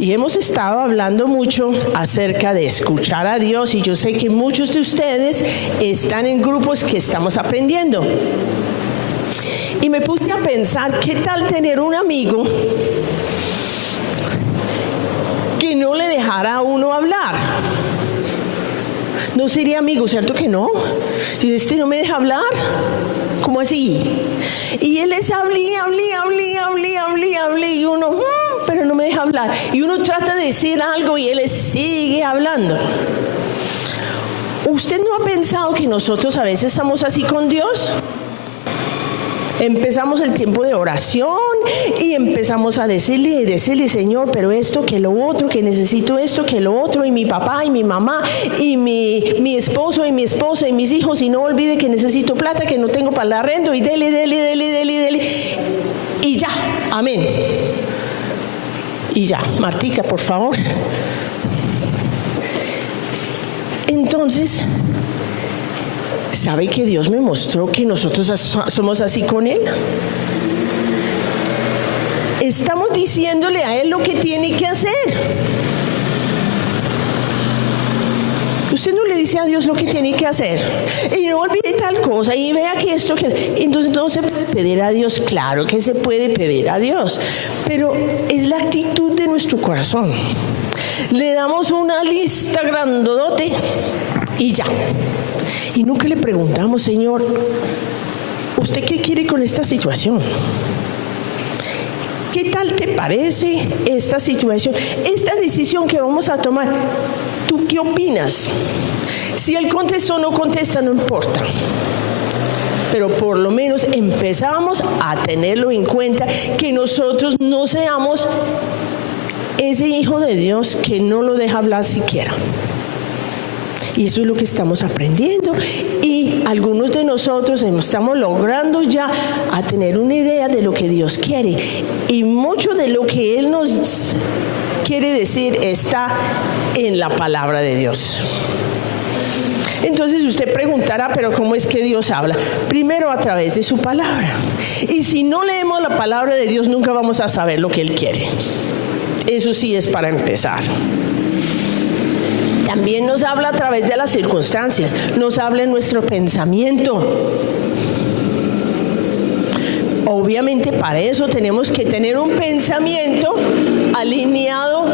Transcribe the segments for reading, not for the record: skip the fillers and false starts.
Y hemos estado hablando mucho acerca de escuchar a Dios, y yo sé que muchos de ustedes están en grupos que estamos aprendiendo. Y me puse a pensar, ¿qué tal tener un amigo que no le dejara a uno hablar? No sería amigo, ¿cierto que no? Y este no me deja hablar. ¿Cómo así? Y él les hablé, y uno, pero no me deja hablar. Y uno trata de decir algo y él les sigue hablando. ¿Usted no ha pensado que nosotros a veces estamos así con Dios? Empezamos el tiempo de oración y empezamos a decirle, Señor, pero esto, que lo otro, que necesito esto, que lo otro, y mi papá, y mi mamá, y mi esposo, y mi esposa, y mis hijos, y no olvide que necesito plata, que no tengo para el arrendo, y dele, y ya, amén. Y ya, Martica, por favor. Entonces, ¿sabe que Dios me mostró que nosotros somos así con Él? Estamos diciéndole a Él lo que tiene que hacer. Usted no le dice a Dios lo que tiene que hacer. Y no olvide tal cosa, y vea que esto, que... Entonces no se puede pedir a Dios. Claro que se puede pedir a Dios, pero es la actitud de nuestro corazón. Le damos una lista grandote y ya. Y nunca le preguntamos, Señor, ¿usted qué quiere con esta situación? ¿Qué tal te parece esta situación? Esta decisión que vamos a tomar, ¿tú qué opinas? Si él contesta o no contesta, no importa. Pero por lo menos empezamos a tenerlo en cuenta, que nosotros no seamos ese hijo de Dios que no lo deja hablar siquiera. Y eso es lo que estamos aprendiendo, y algunos de nosotros estamos logrando ya a tener una idea de lo que Dios quiere, y mucho de lo que Él nos quiere decir está en la palabra de Dios. Entonces usted preguntará, pero ¿cómo es que Dios habla? Primero a través de su palabra, y si no leemos la palabra de Dios nunca vamos a saber lo que Él quiere. Eso sí es para empezar. También nos habla a través de las circunstancias, nos habla en nuestro pensamiento. Obviamente para eso tenemos que tener un pensamiento alineado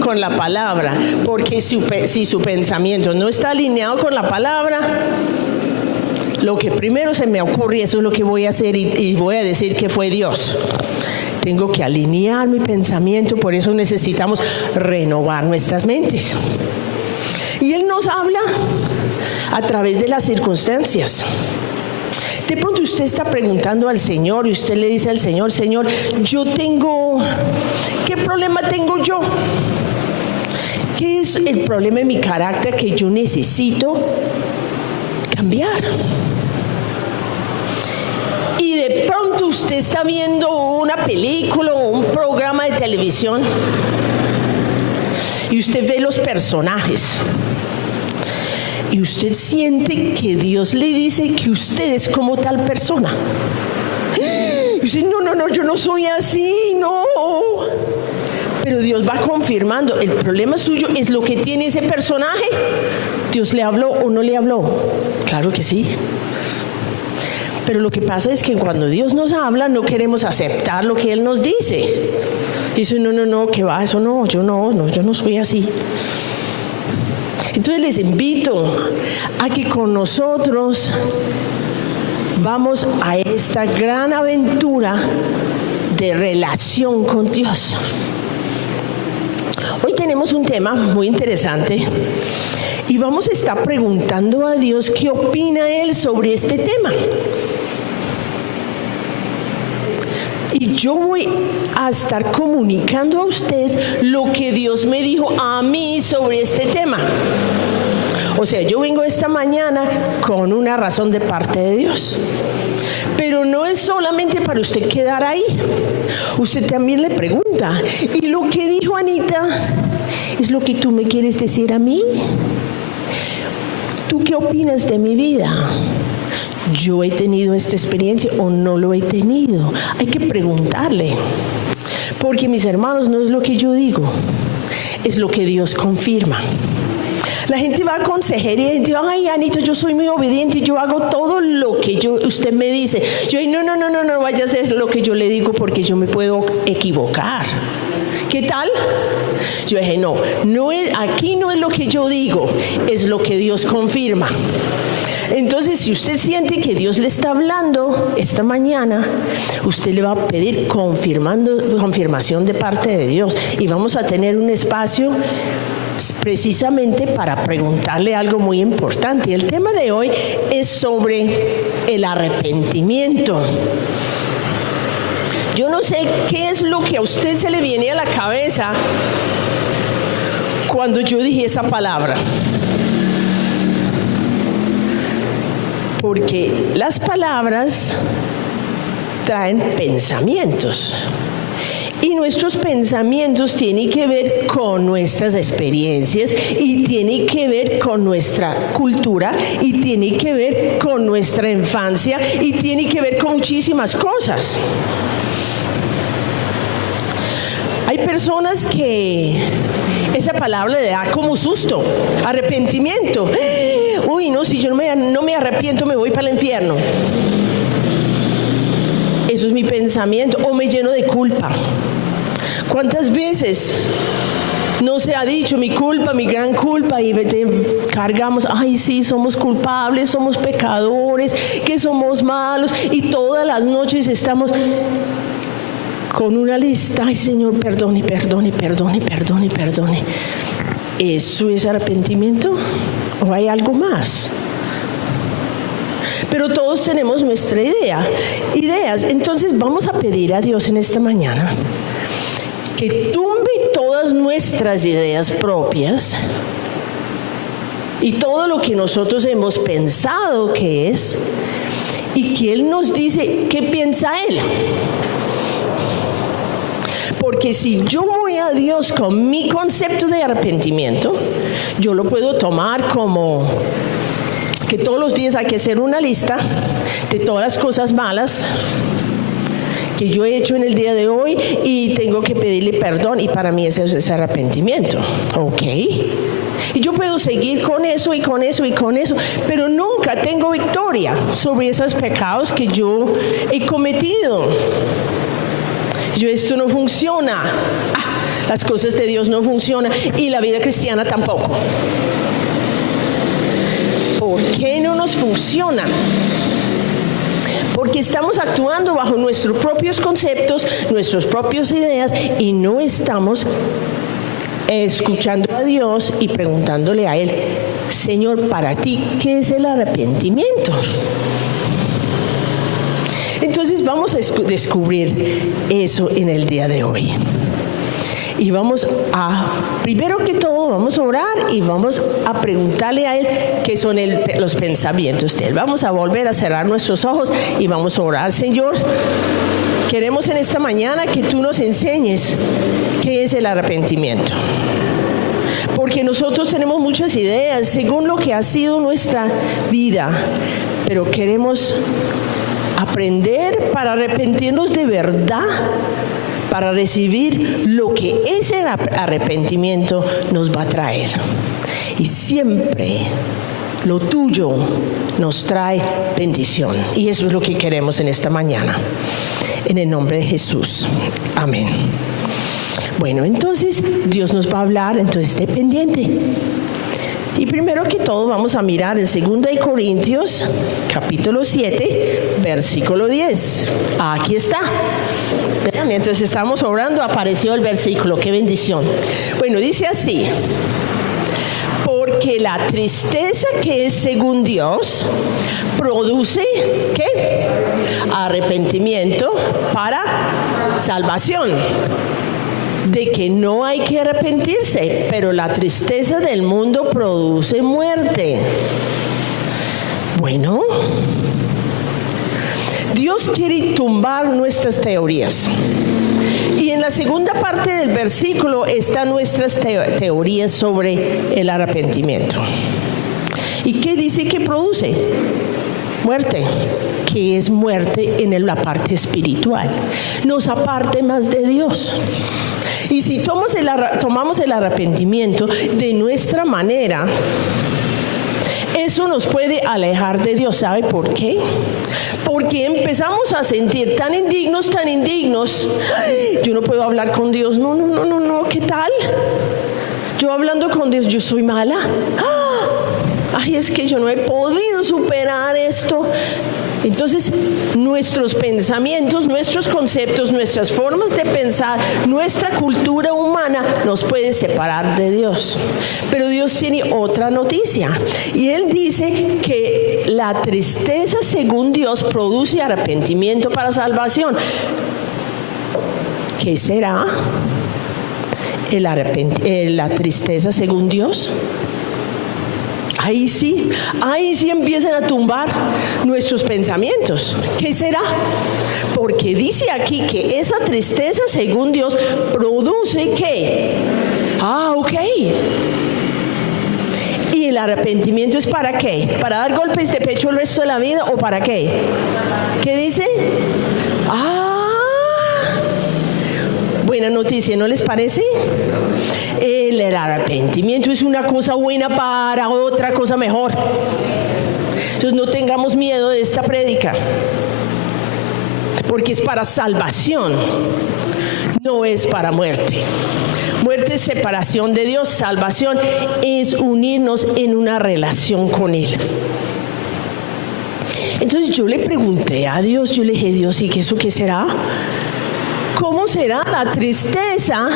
con la palabra, porque si su pensamiento no está alineado con la palabra, lo que primero se me ocurre, eso es lo que voy a hacer, y voy a decir que fue Dios. Tengo que alinear mi pensamiento, por eso necesitamos renovar nuestras mentes. Y Él nos habla a través de las circunstancias. De pronto usted está preguntando al Señor y usted le dice al Señor, Señor, ¿qué problema tengo yo? ¿Qué es el problema de mi carácter que yo necesito cambiar? Y de pronto usted está viendo una película o un programa de televisión y usted ve los personajes y usted siente que Dios le dice que usted es como tal persona. Y usted, no, yo no soy así, no. Pero Dios va confirmando. El problema suyo es lo que tiene ese personaje. ¿Dios le habló o no le habló? Claro que sí. Pero lo que pasa es que cuando Dios nos habla no queremos aceptar lo que Él nos dice. Dice, no, que va, eso no, yo no soy así. Entonces les invito a que con nosotros vamos a esta gran aventura de relación con Dios. Hoy tenemos un tema muy interesante y vamos a estar preguntando a Dios qué opina Él sobre este tema. Y yo voy a estar comunicando a ustedes lo que Dios me dijo a mí sobre este tema. O sea, yo vengo esta mañana con una razón de parte de Dios. Pero no es solamente para usted quedar ahí. Usted también le pregunta, ¿y lo que dijo Anita es lo que tú me quieres decir a mí? ¿Tú qué opinas de mi vida? ¿Yo he tenido esta experiencia o no lo he tenido? Hay que preguntarle. Porque mis hermanos, no es lo que yo digo, es lo que Dios confirma. La gente va a consejería y dice, ay, Anita, yo soy muy obediente, yo hago todo lo que usted me dice. Yo, no vaya a hacer lo que yo le digo porque yo me puedo equivocar. ¿Qué tal? Yo dije, aquí no es lo que yo digo, es lo que Dios confirma. Entonces, si usted siente que Dios le está hablando esta mañana, usted le va a pedir confirmación de parte de Dios. Y vamos a tener un espacio precisamente para preguntarle algo muy importante. El tema de hoy es sobre el arrepentimiento. Yo no sé qué es lo que a usted se le viene a la cabeza cuando yo dije esa palabra. Porque las palabras traen pensamientos. Y nuestros pensamientos tienen que ver con nuestras experiencias y tienen que ver con nuestra cultura y tienen que ver con nuestra infancia y tienen que ver con muchísimas cosas. Hay personas que esa palabra le da como susto, arrepentimiento. Uy, no, si yo no me arrepiento me voy para el infierno. Eso es mi pensamiento, o me lleno de culpa. ¿Cuántas veces no se ha dicho mi culpa, mi gran culpa, y cargamos, ay sí, somos culpables, somos pecadores, que somos malos, y todas las noches estamos con una lista, ay Señor, perdone. ¿Eso es arrepentimiento? ¿O hay algo más? Pero todos tenemos nuestra ideas. Entonces vamos a pedir a Dios en esta mañana que tumbe todas nuestras ideas propias y todo lo que nosotros hemos pensado que es, y que Él nos dice qué piensa Él. Porque si yo voy a Dios con mi concepto de arrepentimiento, yo lo puedo tomar como que todos los días hay que hacer una lista de todas las cosas malas que yo he hecho en el día de hoy y tengo que pedirle perdón, y para mí ese es arrepentimiento. Ok. Y yo puedo seguir con eso, pero nunca tengo victoria sobre esos pecados que yo he cometido. Esto no funciona. Las cosas de Dios no funcionan y la vida cristiana tampoco. ¿Por qué no nos funciona? Porque estamos actuando bajo nuestros propios conceptos, nuestras propias ideas, y no estamos escuchando a Dios y preguntándole a Él, Señor, para ti, ¿qué es el arrepentimiento? Entonces vamos a descubrir eso en el día de hoy. Y primero que todo, vamos a orar y vamos a preguntarle a Él qué son los pensamientos de Él. Vamos a volver a cerrar nuestros ojos y vamos a orar. Señor, queremos en esta mañana que tú nos enseñes qué es el arrepentimiento. Porque nosotros tenemos muchas ideas según lo que ha sido nuestra vida, pero queremos aprender para arrepentirnos de verdad, para recibir lo que ese arrepentimiento nos va a traer. Y siempre lo tuyo nos trae bendición. Y eso es lo que queremos en esta mañana. En el nombre de Jesús. Amén. Bueno, entonces Dios nos va a hablar, entonces esté pendiente. Y primero que todo vamos a mirar en 2 Corintios, capítulo 7, versículo 10. Aquí está. Mientras estamos orando apareció el versículo. ¡Qué bendición! Bueno, dice así: porque la tristeza que es según Dios produce, ¿qué? Arrepentimiento para salvación. De que no hay que arrepentirse, pero la tristeza del mundo produce muerte. Bueno, Dios quiere tumbar nuestras teorías. Y en la segunda parte del versículo están nuestras teorías sobre el arrepentimiento. ¿Y qué dice que produce? Muerte. Que es muerte en la parte espiritual. Nos aparte más de Dios. Y si tomamos el arrepentimiento de nuestra manera, eso nos puede alejar de Dios. ¿Sabe por qué? Porque empezamos a sentir tan indignos. Yo no puedo hablar con Dios. No, ¿qué tal? Yo hablando con Dios, yo soy mala. Ay, es que yo no he podido superar esto. Entonces, nuestros pensamientos, nuestros conceptos, nuestras formas de pensar, nuestra cultura humana nos puede separar de Dios. Pero Dios tiene otra noticia. Y Él dice que la tristeza, según Dios, produce arrepentimiento para salvación. ¿Qué será la tristeza según Dios? Ahí sí empiezan a tumbar nuestros pensamientos. ¿Qué será? Porque dice aquí que esa tristeza, según Dios, produce ¿qué? Ok. ¿Y el arrepentimiento es para qué? ¿Para dar golpes de pecho el resto de la vida o para qué? ¿Qué dice? Buena noticia, ¿no les parece? El arrepentimiento es una cosa buena para otra cosa mejor. Entonces no tengamos miedo de esta prédica, porque es para salvación, no es para muerte. Muerte es separación de Dios, salvación es unirnos en una relación con Él. Entonces yo le pregunté a Dios, yo le dije, Dios, ¿y eso qué será? ¿Cómo será la tristeza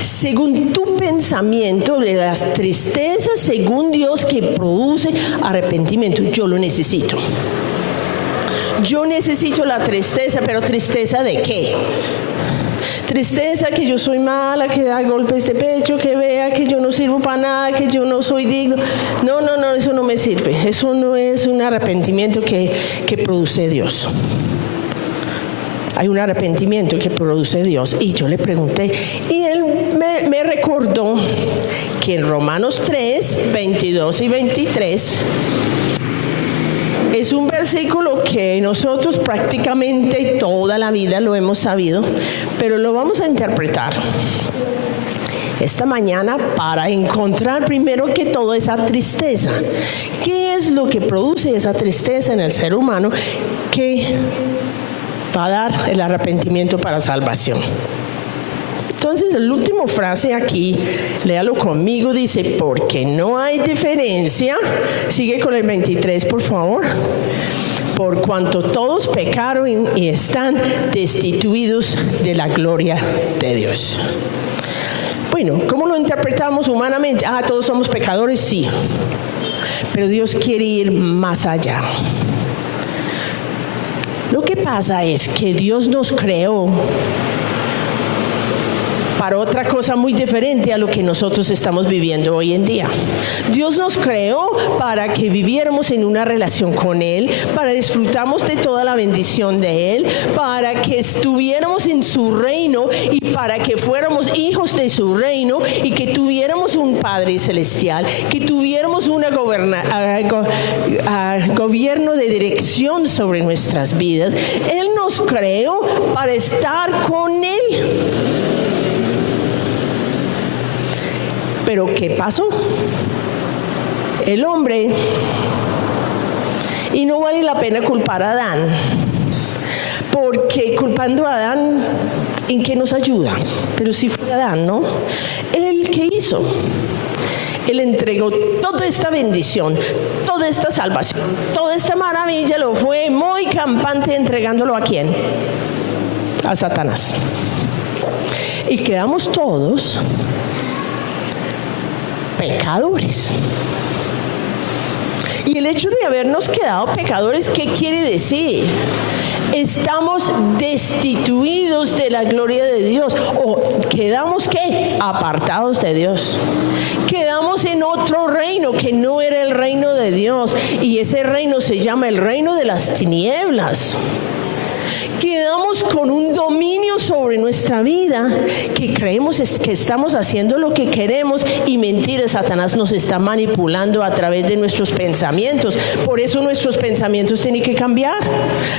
según tu pensamiento, de las tristezas según Dios que produce arrepentimiento? Yo lo necesito. Yo necesito la tristeza, pero ¿tristeza de qué? Tristeza que yo soy mala, que da golpes de pecho, que vea que yo no sirvo para nada, que yo no soy digno. No, eso no me sirve. Eso no es un arrepentimiento que produce Dios. Hay un arrepentimiento que produce Dios. Y yo le pregunté, y Él me recordó que en Romanos 3, 22 y 23, es un versículo que nosotros prácticamente toda la vida lo hemos sabido, pero lo vamos a interpretar esta mañana para encontrar primero que todo esa tristeza. ¿Qué es lo que produce esa tristeza en el ser humano que va a dar el arrepentimiento para salvación? Entonces, la última frase aquí, léalo conmigo, dice, porque no hay diferencia. Sigue con el 23, por favor. Por cuanto todos pecaron y están destituidos de la gloria de Dios. Bueno, ¿cómo lo interpretamos humanamente? Todos somos pecadores, sí. Pero Dios quiere ir más allá. Lo que pasa es que Dios nos creó para otra cosa muy diferente a lo que nosotros estamos viviendo hoy en día. Dios nos creó para que viviéramos en una relación con Él, para disfrutamos de toda la bendición de Él, para que estuviéramos en su reino y para que fuéramos hijos de su reino y que tuviéramos un Padre celestial, que tuviéramos un gobierno de dirección sobre nuestras vidas. Él nos creó para estar con Él. Pero ¿qué pasó? El hombre, y no vale la pena culpar a Adán, porque culpando a Adán, ¿en qué nos ayuda? Pero si fue Adán, ¿no? ¿Él qué hizo? Él entregó toda esta bendición, toda esta salvación, toda esta maravilla, lo fue muy campante entregándolo ¿a quién? A Satanás. Y quedamos todos pecadores. Y el hecho de habernos quedado pecadores, ¿qué quiere decir? Estamos destituidos de la gloria de Dios, o quedamos ¿qué? Apartados de Dios. Quedamos en otro reino que no era el reino de Dios, y ese reino se llama el reino de las tinieblas. Quedamos con un dominio tanto sobre nuestra vida que creemos que estamos haciendo lo que queremos y mentira, Satanás nos está manipulando a través de nuestros pensamientos. Por eso nuestros pensamientos tienen que cambiar,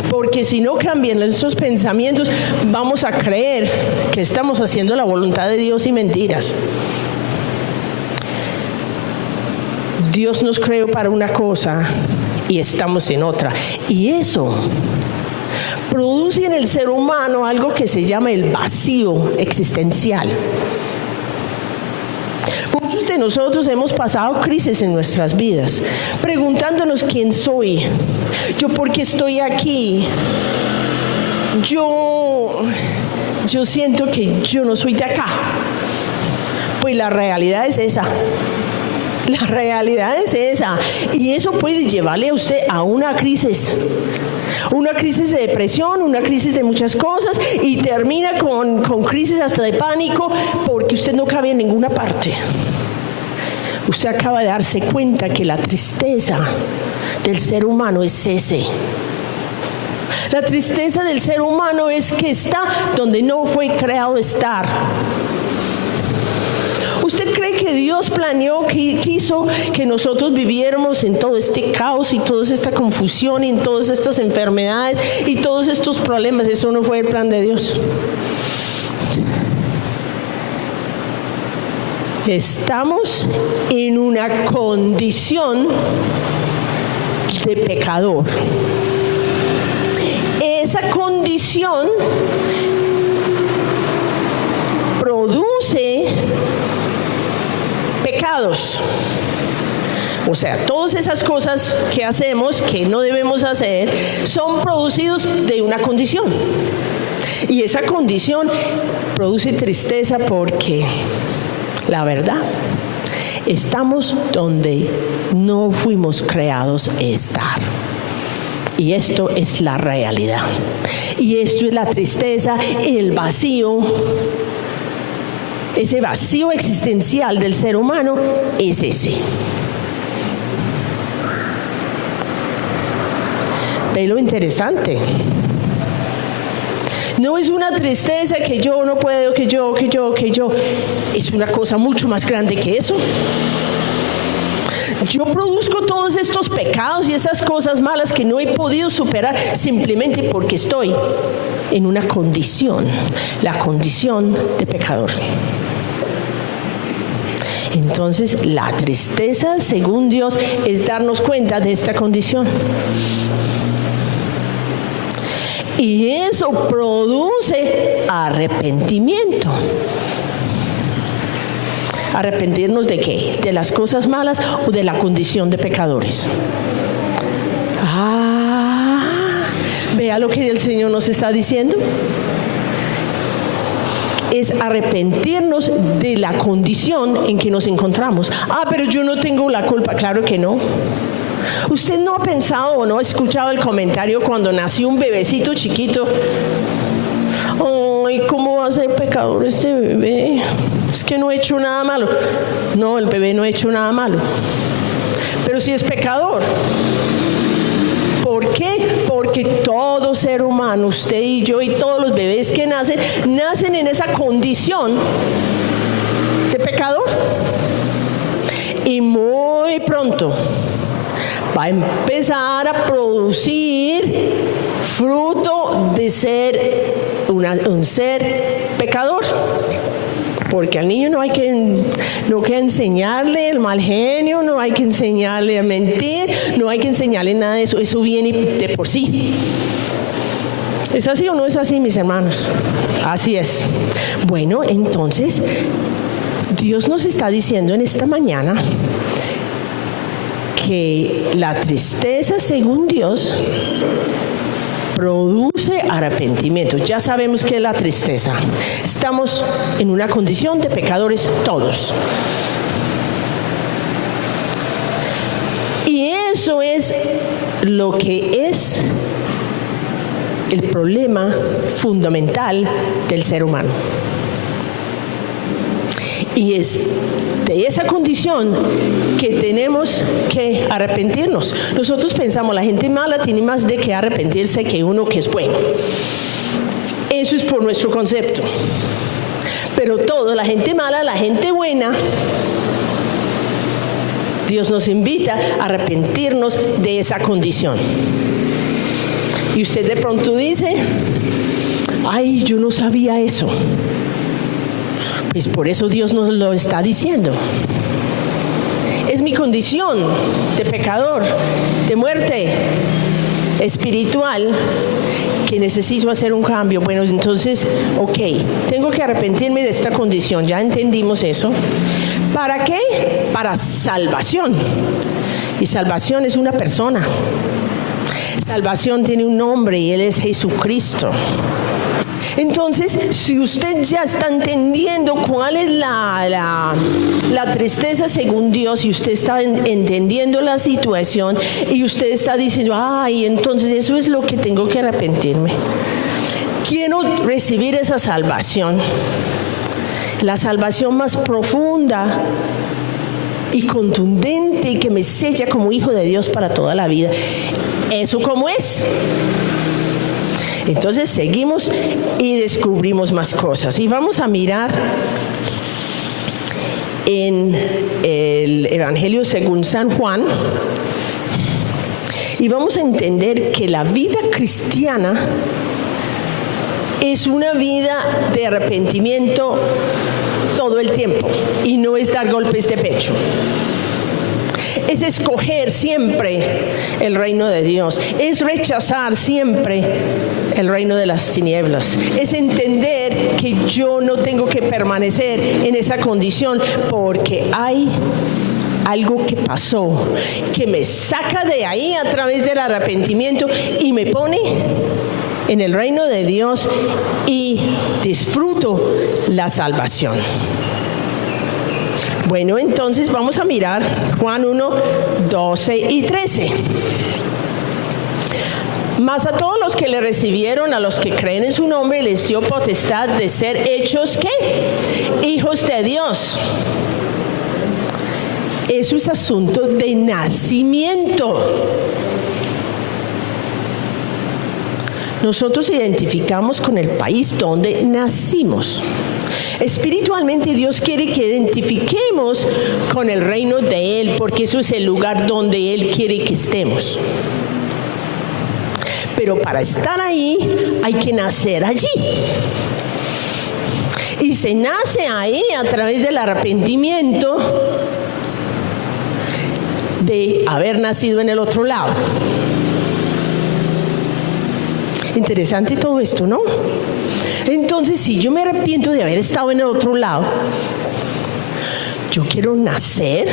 porque si no cambian nuestros pensamientos vamos a creer que estamos haciendo la voluntad de Dios y mentiras. Dios nos creó para una cosa y estamos en otra, y eso produce en el ser humano algo que se llama el vacío existencial. Muchos de nosotros hemos pasado crisis en nuestras vidas, preguntándonos quién soy, yo por qué estoy aquí, yo siento que yo no soy de acá. Pues la realidad es esa. La realidad es esa, y eso puede llevarle a usted a una crisis de depresión, una crisis de muchas cosas, y termina con crisis hasta de pánico, porque usted no cabe en ninguna parte. Usted acaba de darse cuenta que la tristeza del ser humano es ese. La tristeza del ser humano es que está donde no fue creado estar. ¿Usted cree que Dios planeó, que quiso que nosotros viviéramos en todo este caos y toda esta confusión y en todas estas enfermedades y todos estos problemas? Eso no fue el plan de Dios. Estamos en una condición de pecador. Esa condición produce pecados. O sea, todas esas cosas que hacemos, que no debemos hacer, son producidos de una condición. Y esa condición produce tristeza porque, la verdad, estamos donde no fuimos creados a estar. Y esto es la realidad. Y esto es la tristeza, el vacío. Ese vacío existencial del ser humano es ese. Ve lo interesante. No es una tristeza que yo no puedo, que yo. Es una cosa mucho más grande que eso. Yo produzco todos estos pecados y esas cosas malas que no he podido superar simplemente porque estoy en una condición, la condición de pecador. Entonces, la tristeza, según Dios, es darnos cuenta de esta condición. Y eso produce arrepentimiento. ¿Arrepentirnos de qué? ¿De las cosas malas o de la condición de pecadores? Vea lo que el Señor nos está diciendo. Es arrepentirnos de la condición en que nos encontramos. Pero yo no tengo la culpa. Claro que no. ¿Usted no ha pensado o no ha escuchado el comentario cuando nació un bebecito chiquito? Ay, ¿cómo va a ser pecador este bebé? Es que no he hecho nada malo. No, el bebé no ha hecho nada malo. Pero sí es pecador. ¿Por qué? Porque todo ser humano, usted y yo y todos los bebés que nacen en esa condición de pecador. Y muy pronto va a empezar a producir fruto de ser un ser pecador. Porque al niño no hay que enseñarle el mal genio, no hay que enseñarle a mentir, no hay que enseñarle nada de eso. Eso viene de por sí. ¿Es así o no es así, mis hermanos? Así es. Bueno, entonces, Dios nos está diciendo en esta mañana que la tristeza, según Dios, produce arrepentimiento. Ya sabemos qué es la tristeza. Estamos en una condición de pecadores todos. Y eso es lo que es el problema fundamental del ser humano. Y es de esa condición que tenemos que arrepentirnos. Nosotros pensamos, la gente mala tiene más de que arrepentirse que uno que es bueno. Eso es por nuestro concepto. Pero todo, la gente mala, la gente buena, Dios nos invita a arrepentirnos de esa condición. Y usted de pronto dice, ay, yo no sabía eso. Pues por eso Dios nos lo está diciendo. Es mi condición de pecador, de muerte espiritual, que necesito hacer un cambio. Bueno, entonces, ok, tengo que arrepentirme de esta condición, ya entendimos eso. ¿Para qué? Para salvación. Y salvación es una persona. Salvación tiene un nombre y Él es Jesucristo. Entonces, si usted ya está entendiendo cuál es la tristeza según Dios, y usted está entendiendo la situación, y usted está diciendo, ay, entonces eso es lo que tengo que arrepentirme. Quiero recibir esa salvación, la salvación más profunda y contundente, y que me sella como hijo de Dios para toda la vida. ¿Eso cómo es? Entonces seguimos y descubrimos más cosas. Y vamos a mirar en el Evangelio según San Juan. Y vamos a entender que la vida cristiana es una vida de arrepentimiento todo el tiempo. Y no es dar golpes de pecho. Es escoger siempre el reino de Dios. Es rechazar siempre el reino de las tinieblas. Es entender que yo no tengo que permanecer en esa condición porque hay algo que pasó, que me saca de ahí a través del arrepentimiento y me pone en el reino de Dios y disfruto la salvación. Bueno, entonces vamos a mirar Juan 1, 12 y 13. Mas a todos los que le recibieron, a los que creen en su nombre, les dio potestad de ser hechos, ¿qué? Hijos de Dios. Eso es asunto de nacimiento. Nosotros identificamos con el país donde nacimos. Espiritualmente Dios quiere que identifiquemos con el reino de Él, porque eso es el lugar donde Él quiere que estemos. Pero para estar ahí hay que nacer allí. Y se nace ahí a través del arrepentimiento de haber nacido en el otro lado. Interesante todo esto, ¿no? Entonces, si yo me arrepiento de haber estado en el otro lado, yo quiero nacer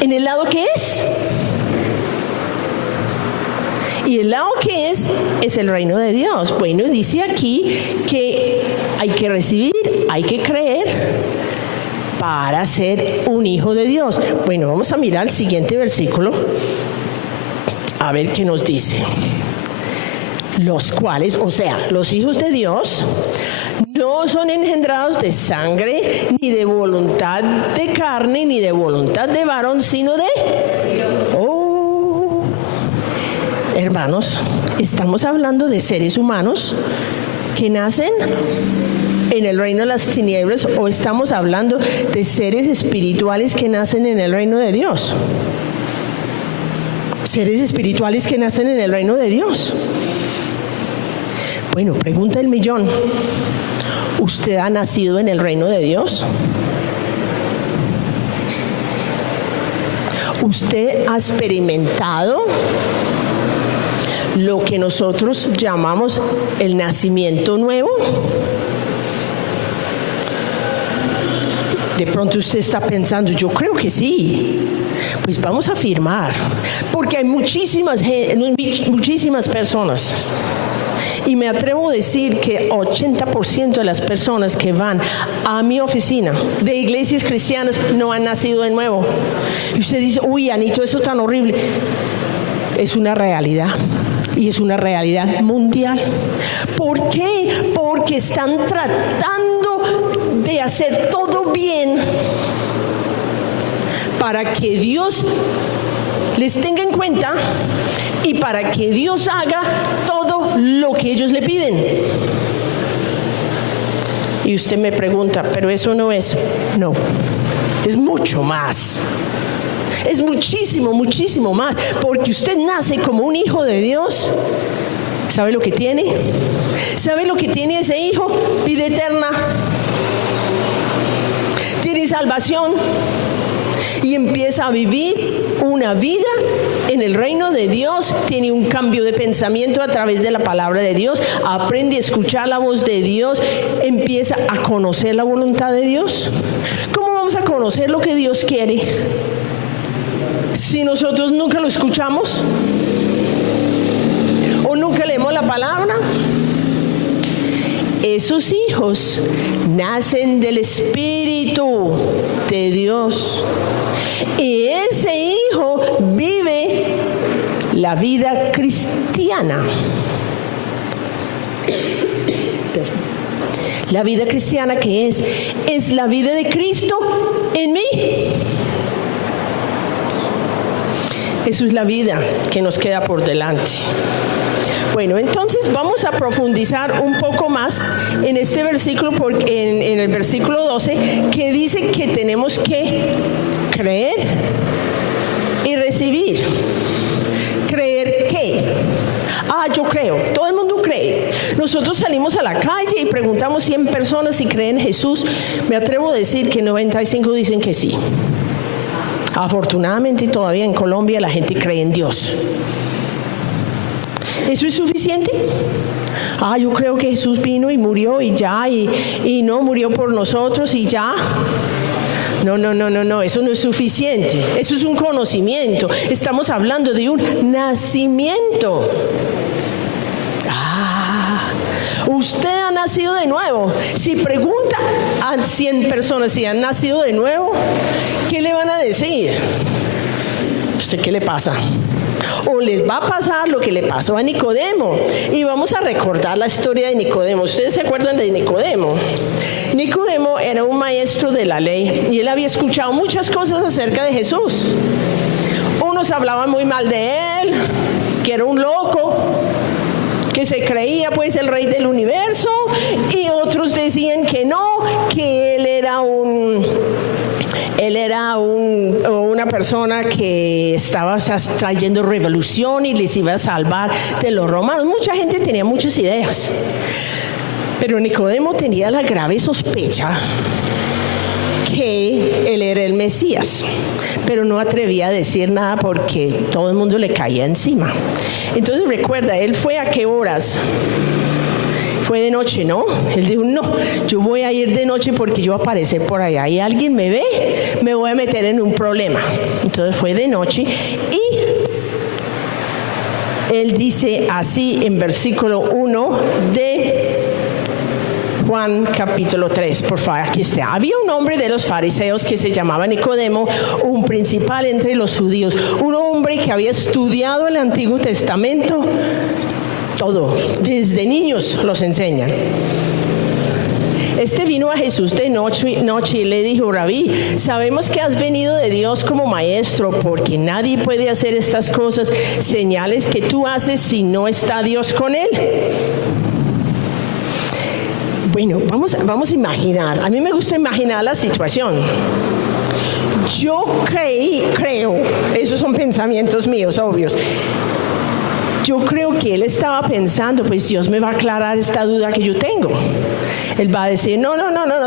en el lado que es. Y el lado que es el reino de Dios. Bueno, dice aquí que hay que recibir, hay que creer para ser un hijo de Dios. Bueno, vamos a mirar el siguiente versículo, a ver qué nos dice. Los cuales, o sea, los hijos de Dios no son engendrados de sangre, ni de voluntad de carne, ni de voluntad de varón, sino de... Oh, hermanos, estamos hablando de seres humanos que nacen en el reino de las tinieblas, o estamos hablando de seres espirituales que nacen en el reino de Dios. Seres espirituales que nacen en el reino de Dios. Bueno, pregunta el millón. ¿Usted ha nacido en el reino de Dios? ¿Usted ha experimentado lo que nosotros llamamos el nacimiento nuevo? De pronto usted está pensando, yo creo que sí. Pues vamos a afirmar, porque hay muchísimas personas. Y me atrevo a decir que 80% de las personas que van a mi oficina de iglesias cristianas no han nacido de nuevo. Y usted dice, uy, Anito, eso es tan horrible. Es una realidad. Y es una realidad mundial. ¿Por qué? Porque están tratando de hacer todo bien para que Dios les tenga en cuenta y para que Dios haga todo lo que ellos le piden. Y usted me pregunta, pero eso no es. No, es mucho más. Es muchísimo, muchísimo más. Porque usted nace como un hijo de Dios. ¿Sabe lo que tiene? ¿Sabe lo que tiene ese hijo? Vida eterna. Tiene salvación. Y empieza a vivir una vida en el reino de Dios. Tiene un cambio de pensamiento a través de la palabra de Dios. Aprende a escuchar la voz de Dios. Empieza a conocer la voluntad de Dios. ¿Cómo vamos a conocer lo que Dios quiere si nosotros nunca lo escuchamos? ¿O nunca leemos la palabra? Esos hijos nacen del Espíritu de Dios. Y ese hijo vive la vida cristiana. La vida cristiana, ¿qué es? Es la vida de Cristo en mí. Eso es la vida que nos queda por delante. Bueno, entonces vamos a profundizar un poco más en este versículo, porque en el versículo 12, que dice que tenemos que creer y recibir. ¿Creer qué? Yo creo. Todo el mundo cree. Nosotros salimos a la calle y preguntamos 100 personas si creen en Jesús. Me atrevo a decir que 95 dicen que sí. Afortunadamente todavía en Colombia la gente cree en Dios. ¿Eso es suficiente? Yo creo que Jesús vino y murió y ya, y no murió por nosotros y ya. No, eso no es suficiente. Eso es un conocimiento. Estamos hablando de un nacimiento. Usted ha nacido de nuevo. Si pregunta a 100 personas si han nacido de nuevo, ¿qué le van a decir? ¿Usted qué le pasa? O les va a pasar lo que le pasó a Nicodemo. Y vamos a recordar la historia de Nicodemo. ¿Ustedes se acuerdan de Nicodemo? Nicodemo era un maestro de la ley y él había escuchado muchas cosas acerca de Jesús. Unos hablaban muy mal de él, que era un loco, que se creía pues el rey del universo, y otros decían que no, que él era una persona que estaba trayendo revolución y les iba a salvar de los romanos. Mucha gente tenía muchas ideas, pero Nicodemo tenía la grave sospecha que él era el Mesías, pero no atrevía a decir nada porque todo el mundo le caía encima. Entonces recuerda, él fue a qué horas. Fue de noche, ¿no? Él dijo, no, yo voy a ir de noche porque yo voy a aparecer por allá y alguien me ve, me voy a meter en un problema. Entonces fue de noche y él dice así en versículo 1 de Juan capítulo 3, por favor, aquí está. Había un hombre de los fariseos que se llamaba Nicodemo, un principal entre los judíos, un hombre que había estudiado el Antiguo Testamento. Todo, desde niños los enseñan. Este vino a Jesús de noche y le dijo, Rabí, sabemos que has venido de Dios como maestro, porque nadie puede hacer estas cosas, señales que tú haces si no está Dios con él. Bueno, vamos a imaginar. A mí me gusta imaginar la situación. Yo creo, esos son pensamientos míos, obvios. Yo creo que él estaba pensando, pues Dios me va a aclarar esta duda que yo tengo. Él va a decir, no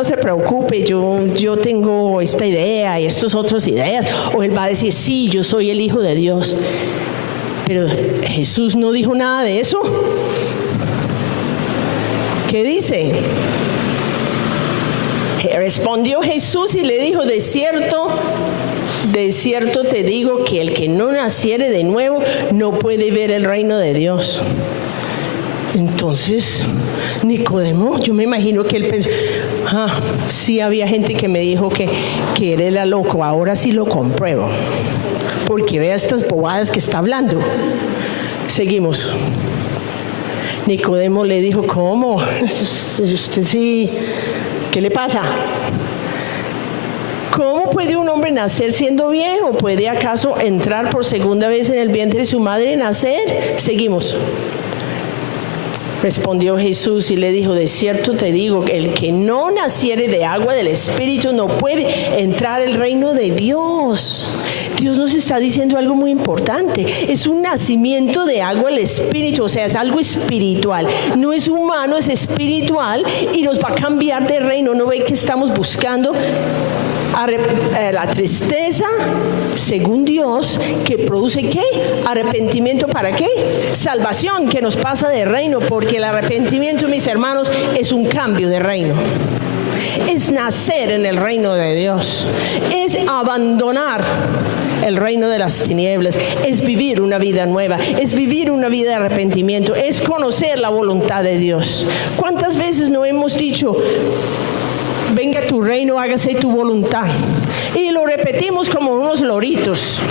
se preocupe, yo tengo esta idea y estas otras ideas. O él va a decir, sí, yo soy el Hijo de Dios. Pero Jesús no dijo nada de eso. ¿Qué dice? Respondió Jesús y le dijo, de cierto te digo que el que no naciere de nuevo no puede ver el reino de Dios. Entonces, Nicodemo, yo me imagino que él pensó, sí había gente que me dijo que él era loco, ahora sí lo compruebo, porque vea estas bobadas que está hablando. Seguimos. Nicodemo le dijo, ¿cómo? Usted sí, ¿qué le pasa? ¿Cómo puede un hombre nacer siendo viejo? ¿Puede acaso entrar por segunda vez en el vientre de su madre y nacer? Seguimos. Respondió Jesús y le dijo: de cierto te digo, el que no naciere de agua del Espíritu no puede entrar al reino de Dios. Dios nos está diciendo algo muy importante. Es un nacimiento de agua del Espíritu, o sea, es algo espiritual. No es humano, es espiritual y nos va a cambiar de reino. ¿No ve que estamos buscando la tristeza según Dios, que produce ¿qué? Arrepentimiento. ¿Para qué? Salvación, que nos pasa de reino, porque el arrepentimiento, mis hermanos, es un cambio de reino. Es nacer en el reino de Dios, es abandonar el reino de las tinieblas, es vivir una vida nueva, es vivir una vida de arrepentimiento, es conocer la voluntad de Dios. ¿Cuántas veces no hemos dicho: venga tu reino, hágase tu voluntad? Y lo repetimos como unos loritos.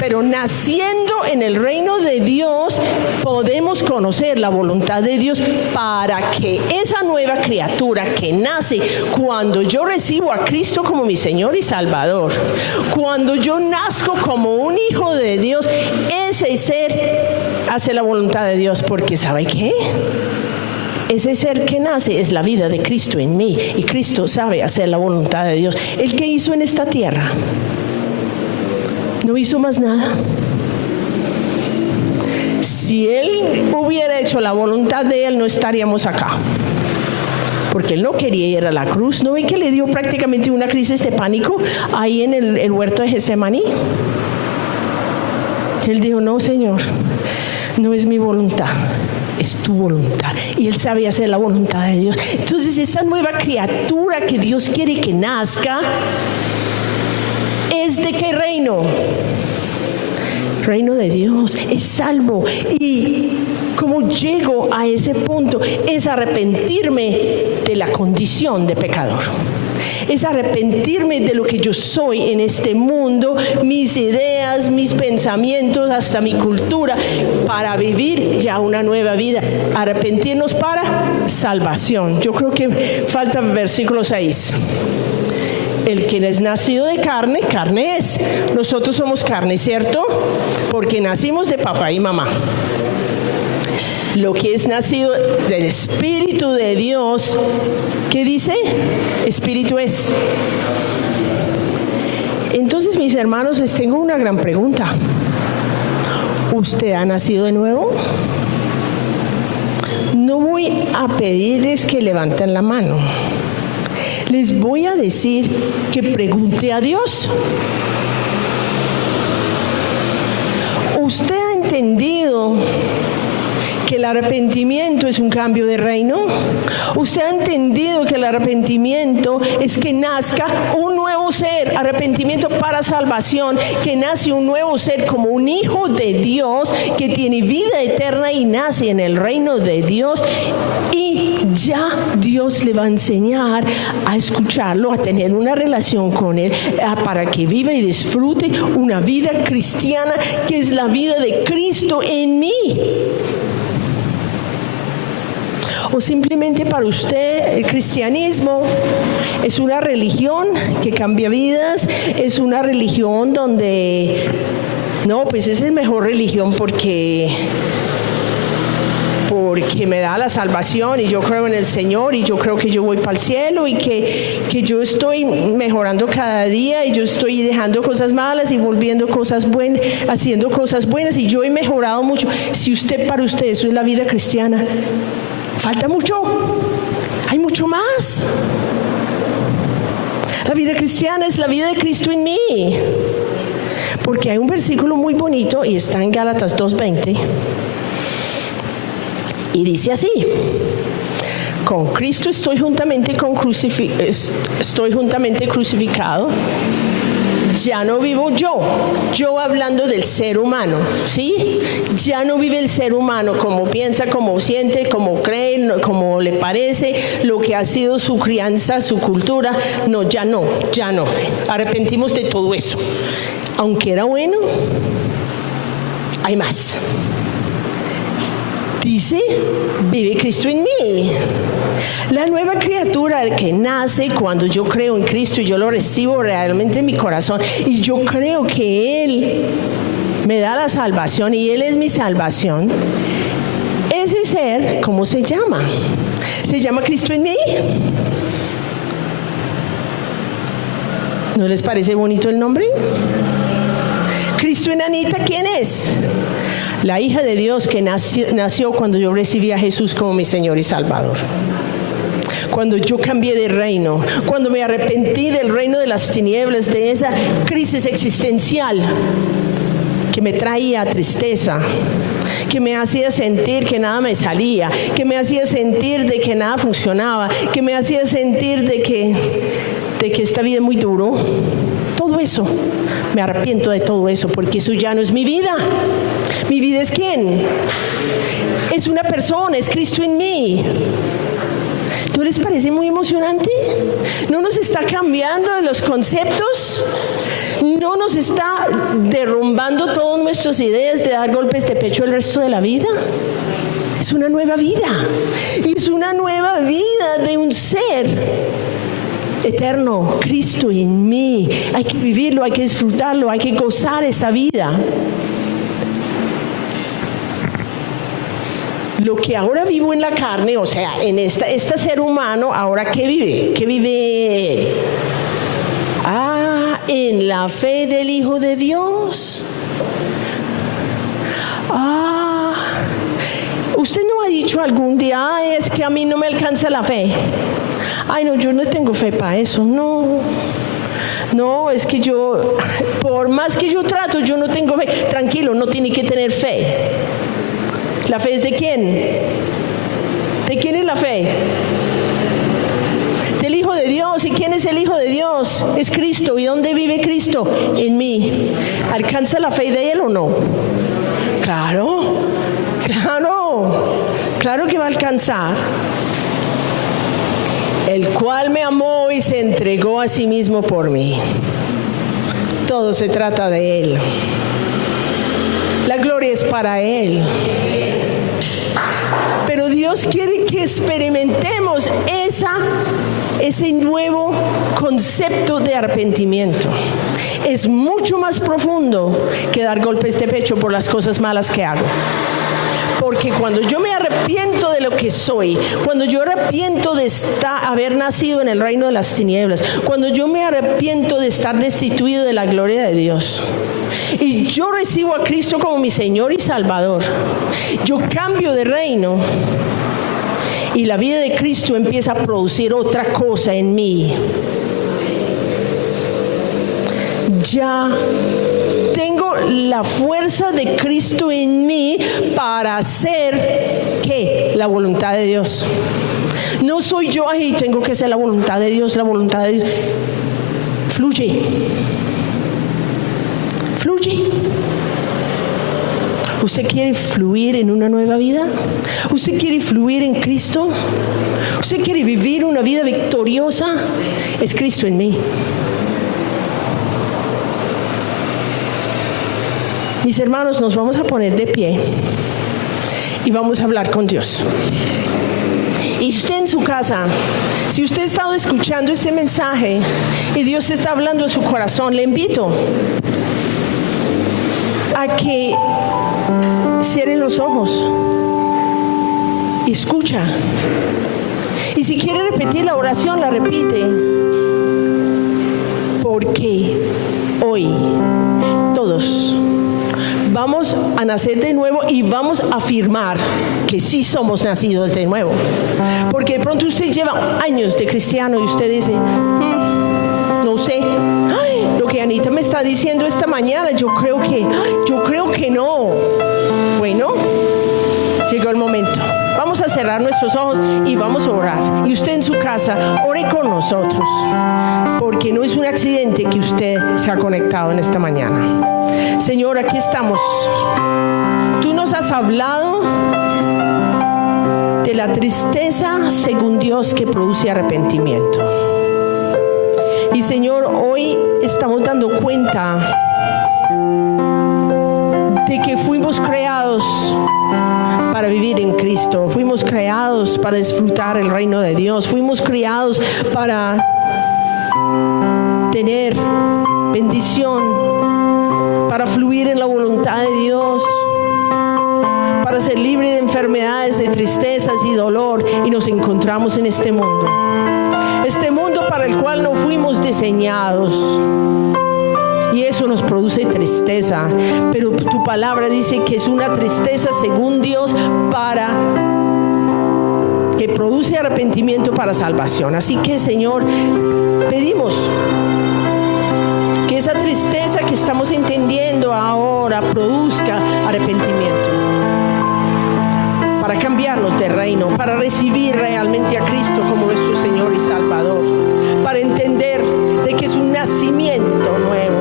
Pero naciendo en el reino de Dios, podemos conocer la voluntad de Dios para que esa nueva criatura que nace cuando yo recibo a Cristo como mi Señor y Salvador, cuando yo nazco como un hijo de Dios, ese ser hace la voluntad de Dios, porque ¿sabe qué? Ese ser que nace es la vida de Cristo en mí, y Cristo sabe hacer la voluntad de Dios. ¿El que hizo en esta tierra? No hizo más nada. Si Él hubiera hecho la voluntad de Él, no estaríamos acá. Porque Él no quería ir a la cruz. ¿No ve que le dio prácticamente una crisis de pánico ahí en el huerto de Getsemaní? Él dijo: no, Señor, no es mi voluntad, es tu voluntad. Y Él sabe hacer la voluntad de Dios. Entonces, esa nueva criatura que Dios quiere que nazca, ¿es de qué reino? Reino de Dios, es salvo. Y ¿cómo llego a ese punto? Es arrepentirme de la condición de pecador. Es arrepentirme de lo que yo soy en este mundo, mis ideas, mis pensamientos, hasta mi cultura, para vivir ya una nueva vida. Arrepentirnos para salvación. Yo creo que falta versículo 6. El que es nacido de carne, carne es. Nosotros somos carne, ¿cierto? Porque nacimos de papá y mamá. Lo que es nacido del Espíritu de Dios, ¿qué dice? Espíritu es. Entonces, mis hermanos, les tengo una gran pregunta. ¿Usted ha nacido de nuevo? No voy a pedirles que levanten la mano. Les voy a decir que pregunte a Dios. ¿Usted ha entendido que el arrepentimiento es un cambio de reino? ¿Usted ha entendido que el arrepentimiento es que nazca un nuevo ser? Arrepentimiento para salvación, que nace un nuevo ser como un hijo de Dios, que tiene vida eterna y nace en el reino de Dios. Y ya Dios le va a enseñar a escucharlo, a tener una relación con Él, para que viva y disfrute una vida cristiana, que es la vida de Cristo en mí. O simplemente para usted el cristianismo es una religión que cambia vidas, es una religión donde, no, pues es la mejor religión porque me da la salvación y yo creo en el Señor y yo creo que yo voy para el cielo y que yo estoy mejorando cada día y yo estoy dejando cosas malas y volviendo cosas buenas, haciendo cosas buenas y yo he mejorado mucho. Si para usted eso es la vida cristiana, falta mucho, hay mucho más. La vida cristiana es la vida de Cristo en mí. Porque hay un versículo muy bonito y está en Gálatas 2:20 y dice así: con Cristo estoy juntamente crucificado. Ya no vivo yo hablando del ser humano, ¿sí? Ya no vive el ser humano como piensa, como siente, como cree, como le parece, lo que ha sido su crianza, su cultura. No, ya no. Arrepentimos de todo eso. Aunque era bueno, hay más. Dice, vive Cristo en mí. La nueva criatura que nace cuando yo creo en Cristo y yo lo recibo realmente en mi corazón y yo creo que Él me da la salvación y Él es mi salvación. ese ser, ¿cómo se llama? ¿Se llama Cristo en mí? ¿No les parece bonito el nombre? Cristo en Anita, ¿quién es? La hija de Dios que nació cuando yo recibí a Jesús como mi Señor y Salvador. Cuando yo cambié de reino, cuando me arrepentí del reino de las tinieblas, de esa crisis existencial que me traía tristeza, que me hacía sentir que nada me salía, que me hacía sentir de que nada funcionaba, que me hacía sentir de que esta vida es muy duro. Todo eso, me arrepiento de todo eso, porque eso ya no es mi vida. ¿Mi vida es quién? Es una persona, es Cristo en mí. ¿No les parece muy emocionante? ¿No nos está cambiando los conceptos? ¿No nos está derrumbando todas nuestras ideas de dar golpes de pecho el resto de la vida? Es una nueva vida. Y es una nueva vida de un ser eterno, Cristo en mí. Hay que vivirlo, hay que disfrutarlo, hay que gozar esa vida. Lo que ahora vivo en la carne, o sea, en este ser humano, ahora ¿qué vive? ¿Qué vive él? En la fe del Hijo de Dios. Usted no ha dicho algún día, es que a mí no me alcanza la fe. Ay, no, yo no tengo fe para eso. No, es que yo, por más que yo trato, yo no tengo fe. Tranquilo, no tiene que tener fe. ¿La fe es de quién? ¿De quién es la fe? Del Hijo de Dios. ¿Y quién es el Hijo de Dios? Es Cristo. ¿Y dónde vive Cristo? En mí. ¿Alcanza la fe de Él o no? Claro que va a alcanzar. El cual me amó y se entregó a sí mismo por mí. Todo se trata de Él. La gloria es para Él. Pero Dios quiere que experimentemos ese nuevo concepto de arrepentimiento. Es mucho más profundo que dar golpes de pecho por las cosas malas que hago. Porque cuando yo me arrepiento de lo que soy, cuando yo arrepiento de haber nacido en el reino de las tinieblas, cuando yo me arrepiento de estar destituido de la gloria de Dios, y yo recibo a Cristo como mi Señor y Salvador, yo cambio de reino y la vida de Cristo empieza a producir otra cosa en mí. Ya tengo la fuerza de Cristo en mí para hacer ¿qué? La voluntad de Dios. No soy yo, ay, tengo que hacer la voluntad de Dios, la voluntad de Dios. Fluye. ¿Usted quiere fluir en una nueva vida? ¿Usted quiere fluir en Cristo? ¿Usted quiere vivir una vida victoriosa? Es Cristo en mí. Mis hermanos, nos vamos a poner de pie y vamos a hablar con Dios. Y usted en su casa, si usted ha estado escuchando este mensaje y Dios está hablando a su corazón, le invito a que cierren los ojos y escucha. Y si quiere repetir la oración, la repite. Porque hoy todos vamos a nacer de nuevo y vamos a afirmar que sí somos nacidos de nuevo. Porque de pronto usted lleva años de cristiano y usted dice, no sé, lo que Anita me está diciendo esta mañana, yo creo que no. Bueno, llegó el momento. Vamos a cerrar nuestros ojos y vamos a orar. Y usted en su casa, ore con nosotros. Porque no es un accidente que usted se ha conectado en esta mañana. Señor, aquí estamos. Tú nos has hablado de la tristeza según Dios que produce arrepentimiento. Y Señor, hoy estamos dando cuenta de que fuimos creados para vivir en Cristo, fuimos creados para disfrutar el reino de Dios, fuimos creados para tener bendición, para fluir en la voluntad de Dios, para ser libre de enfermedades, de tristezas y dolor, y nos encontramos en este mundo para el cual no fuimos diseñados. Y eso nos produce tristeza, pero tu palabra dice que es una tristeza según Dios que produce arrepentimiento para salvación. Así que, Señor, pedimos que esa tristeza que estamos entendiendo ahora produzca arrepentimiento para cambiarnos de reino, para recibir realmente a Cristo como nuestro Señor y Salvador, para entender de que es un nacimiento nuevo.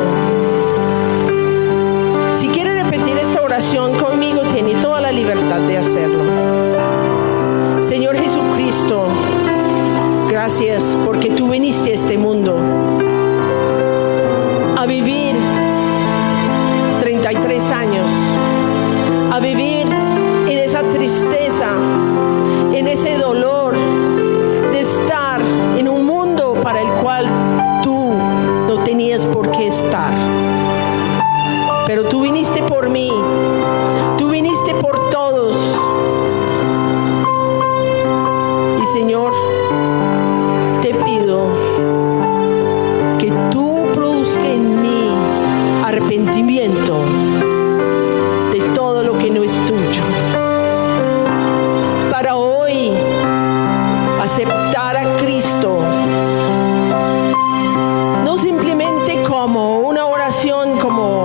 Si quiere repetir esta oración conmigo, tiene toda la libertad de hacerlo. Señor Jesucristo, gracias porque tú viniste a este mundo a vivir 33 años, a vivir en esa tristeza, en ese dolor de estar en un mundo para el cual tú no tenías por qué estar. Pero tú viniste por mí, tú viniste por todos. Y Señor, te pido que tú produzcas en mí arrepentimiento de todo lo que no es tuyo, para hoy aceptar a Cristo, no simplemente como una oración, como